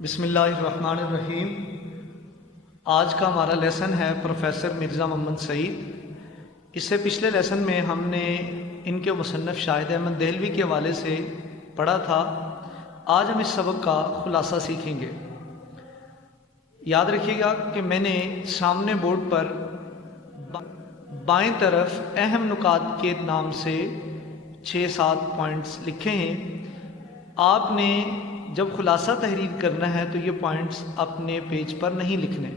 بسم اللہ الرحمن الرحیم۔ آج کا ہمارا لیسن ہے پروفیسر مرزا محمد سعید۔ اس سے پچھلے لیسن میں ہم نے ان کے مصنف شاہد احمد دہلوی کے حوالے سے پڑھا تھا۔ آج ہم اس سبق کا خلاصہ سیکھیں گے۔ یاد رکھیے گا کہ میں نے سامنے بورڈ پر بائیں طرف اہم نکات کے نام سے 6-7 پوائنٹس لکھے ہیں۔ آپ نے جب خلاصہ تحریر کرنا ہے تو یہ پوائنٹس اپنے پیج پر نہیں لکھنے،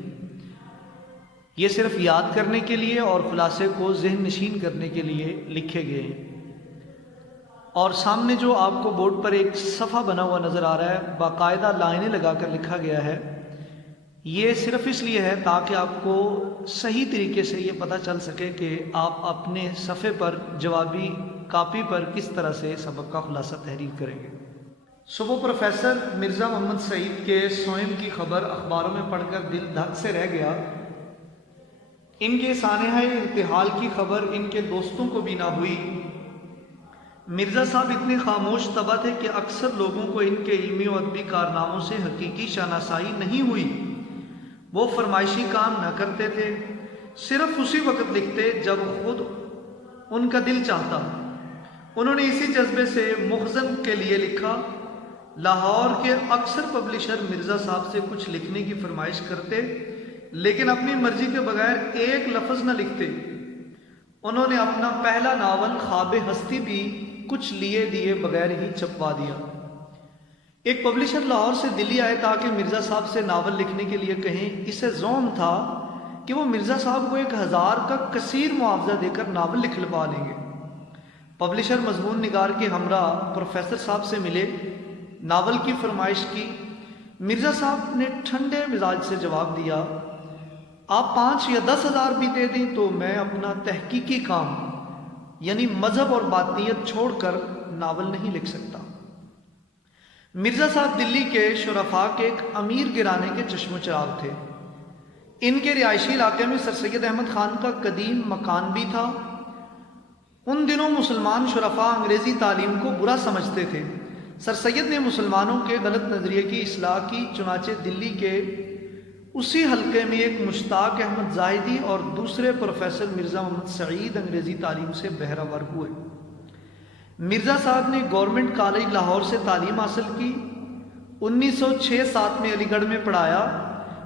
یہ صرف یاد کرنے کے لیے اور خلاصے کو ذہن نشین کرنے کے لیے لکھے گئے ہیں۔ اور سامنے جو آپ کو بورڈ پر ایک صفحہ بنا ہوا نظر آ رہا ہے، باقاعدہ لائنیں لگا کر لکھا گیا ہے، یہ صرف اس لیے ہے تاکہ آپ کو صحیح طریقے سے یہ پتہ چل سکے کہ آپ اپنے صفحے پر جوابی کاپی پر کس طرح سے سبق کا خلاصہ تحریر کریں گے۔ صبح پروفیسر مرزا محمد سعید کے سوئم کی خبر اخباروں میں پڑھ کر دل دھک سے رہ گیا۔ ان کے سانحہ ارتحال کی خبر ان کے دوستوں کو بھی نہ ہوئی۔ مرزا صاحب اتنے خاموش طبع تھے کہ اکثر لوگوں کو ان کے علمی و ادبی کارناموں سے حقیقی شناسائی نہیں ہوئی۔ وہ فرمائشی کام نہ کرتے تھے، صرف اسی وقت لکھتے جب خود ان کا دل چاہتا۔ انہوں نے اسی جذبے سے مخزن کے لیے لکھا۔ لاہور کے اکثر پبلشر مرزا صاحب سے کچھ لکھنے کی فرمائش کرتے، لیکن اپنی مرضی کے بغیر ایک لفظ نہ لکھتے۔ انہوں نے اپنا پہلا ناول خواب ہستی بھی کچھ لیے دیے بغیر ہی چھپوا دیا۔ ایک پبلشر لاہور سے دلی آئے تاکہ مرزا صاحب سے ناول لکھنے کے لیے کہیں۔ اسے زوم تھا کہ وہ مرزا صاحب کو 1000 کا کثیر معاوضہ دے کر ناول لکھوا لیں گے۔ پبلشر مضمون نگار کے ہمراہ پروفیسر صاحب سے ملے، ناول کی فرمائش کی۔ مرزا صاحب نے ٹھنڈے مزاج سے جواب دیا، آپ 5 یا 10 ہزار بھی دے دیں تو میں اپنا تحقیقی کام یعنی مذہب اور باطنیت چھوڑ کر ناول نہیں لکھ سکتا۔ مرزا صاحب دلی کے شرفاء کے ایک امیر گرانے کے چشم و چراغ تھے۔ ان کے رہائشی علاقے میں سر سید احمد خان کا قدیم مکان بھی تھا۔ ان دنوں مسلمان شرفاء انگریزی تعلیم کو برا سمجھتے تھے۔ سر سید نے مسلمانوں کے غلط نظریے کی اصلاح کی، چنانچہ دلی کے اسی حلقے میں ایک مشتاق احمد زاہدی اور دوسرے پروفیسر مرزا محمد سعید انگریزی تعلیم سے بہرہ ور ہوئے۔ مرزا صاحب نے گورنمنٹ کالج لاہور سے تعلیم حاصل کی، 1906-7 میں علی گڑھ میں پڑھایا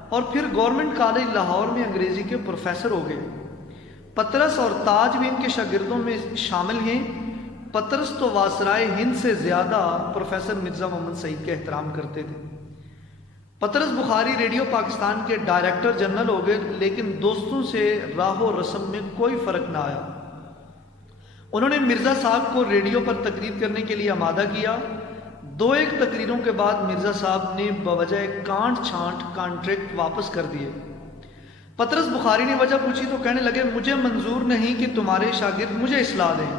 اور پھر گورنمنٹ کالج لاہور میں انگریزی کے پروفیسر ہو گئے۔ پطرس اور تاج بھی ان کے شاگردوں میں شامل ہیں۔ پطرس تو واسرائے ہند سے زیادہ پروفیسر مرزا محمد سعید کا احترام کرتے تھے۔ پطرس بخاری ریڈیو پاکستان کے ڈائریکٹر جنرل ہو گئے، لیکن دوستوں سے راہ و رسم میں کوئی فرق نہ آیا۔ انہوں نے مرزا صاحب کو ریڈیو پر تقریر کرنے کے لیے آمادہ کیا۔ 2-1 تقریروں کے بعد مرزا صاحب نے بوجہ کانٹ چھانٹ کانٹریکٹ واپس کر دیے۔ پطرس بخاری نے وجہ پوچھی تو کہنے لگے، مجھے منظور نہیں کہ تمہارے شاگرد مجھے اصلاح دیں۔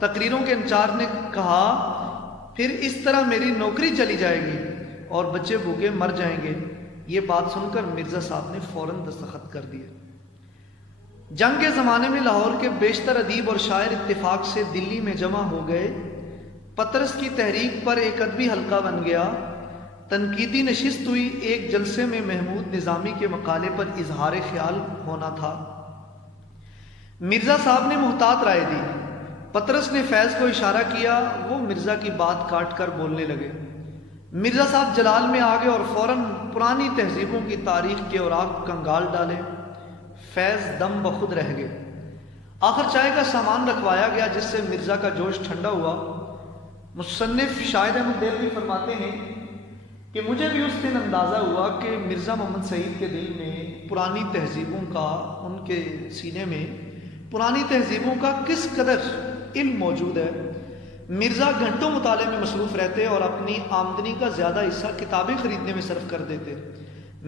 تقریروں کے انچارج نے کہا، پھر اس طرح میری نوکری چلی جائے گی اور بچے بھوکے مر جائیں گے۔ یہ بات سن کر مرزا صاحب نے فوراً دستخط کر دیے۔ جنگ کے زمانے میں لاہور کے بیشتر ادیب اور شاعر اتفاق سے دلی میں جمع ہو گئے۔ پطرس کی تحریک پر ایک ادبی حلقہ بن گیا۔ تنقیدی نشست ہوئی۔ ایک جلسے میں محمود نظامی کے مقالے پر اظہار خیال ہونا تھا۔ مرزا صاحب نے محتاط رائے دی۔ پطرس نے فیض کو اشارہ کیا، وہ مرزا کی بات کاٹ کر بولنے لگے۔ مرزا صاحب جلال میں آ گئے اور فوراً پرانی تہذیبوں کی تاریخ کے اوراق کنگال ڈالے۔ فیض دم بخود رہ گئے۔ آخر چائے کا سامان رکھوایا گیا، جس سے مرزا کا جوش ٹھنڈا ہوا۔ مصنف شاہد احمد دہلوی فرماتے ہیں کہ مجھے بھی اس دن اندازہ ہوا کہ مرزا محمد سعید کے دل میں پرانی تہذیبوں کا، ان کے سینے میں پرانی تہذیبوں کا کس قدر علم موجود ہے۔ مرزا گھنٹوں مطالعے میں مصروف رہتے اور اپنی آمدنی کا زیادہ حصہ کتابیں خریدنے میں صرف کر دیتے۔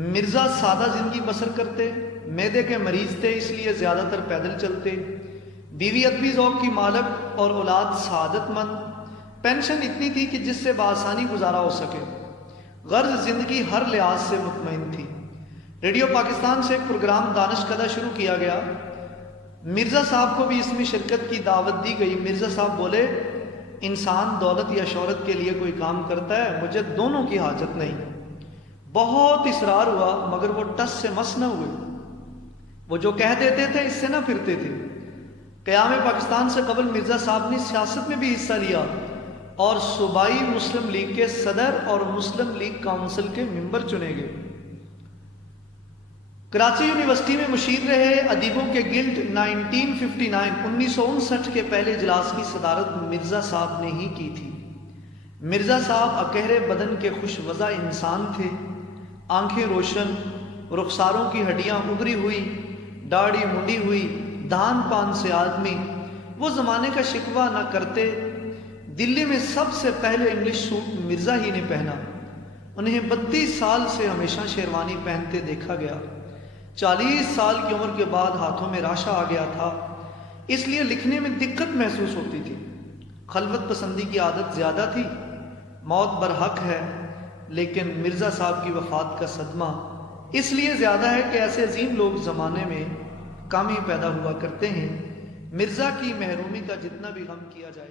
مرزا سادہ زندگی بسر کرتے، معدے کے مریض تھے اس لیے زیادہ تر پیدل چلتے۔ بیوی ادبی ذوق کی مالک اور اولاد سعادت مند۔ پینشن اتنی تھی کہ جس سے بآسانی گزارا ہو سکے۔ غرض زندگی ہر لحاظ سے مطمئن تھی۔ ریڈیو پاکستان سے ایک پروگرام دانش کدہ شروع کیا گیا۔ مرزا صاحب کو بھی اس میں شرکت کی دعوت دی گئی۔ مرزا صاحب بولے، انسان دولت یا شہرت کے لیے کوئی کام کرتا ہے، مجھے دونوں کی حاجت نہیں۔ بہت اصرار ہوا مگر وہ ٹس سے مس نہ ہوئے. وہ جو کہہ دیتے تھے اس سے نہ پھرتے تھے. قیام پاکستان سے قبل مرزا صاحب نے سیاست میں بھی حصہ لیا اور صوبائی مسلم لیگ کے صدر اور مسلم لیگ کونسل کے ممبر چنے گئے. کراچی یونیورسٹی میں مشیر رہے. ادیبوں کے گلڈ 1959 کے پہلے اجلاس کی صدارت مرزا صاحب نے ہی کی تھی. مرزا صاحب اکہرے بدن کے خوش وضع انسان تھے. آنکھیں روشن، رخساروں کی ہڈیاں ابری ہوئی، داڑھی منڈی ہوئی، دھان پان سے آدمی. وہ زمانے کا شکوہ نہ کرتے. دلی میں سب سے پہلے انگلش سوٹ مرزا ہی نے پہنا. انہیں 32 سال سے ہمیشہ شیروانی پہنتے دیکھا گیا. 40 سال کی عمر کے بعد ہاتھوں میں راشا آ گیا تھا، اس لیے لکھنے میں دقت محسوس ہوتی تھی. خلوت پسندی کی عادت زیادہ تھی. موت برحق ہے، لیکن مرزا صاحب کی وفات کا صدمہ اس لیے زیادہ ہے کہ ایسے عظیم لوگ زمانے میں کم ہی پیدا ہوا کرتے ہیں. مرزا کی محرومی کا جتنا بھی غم کیا جائے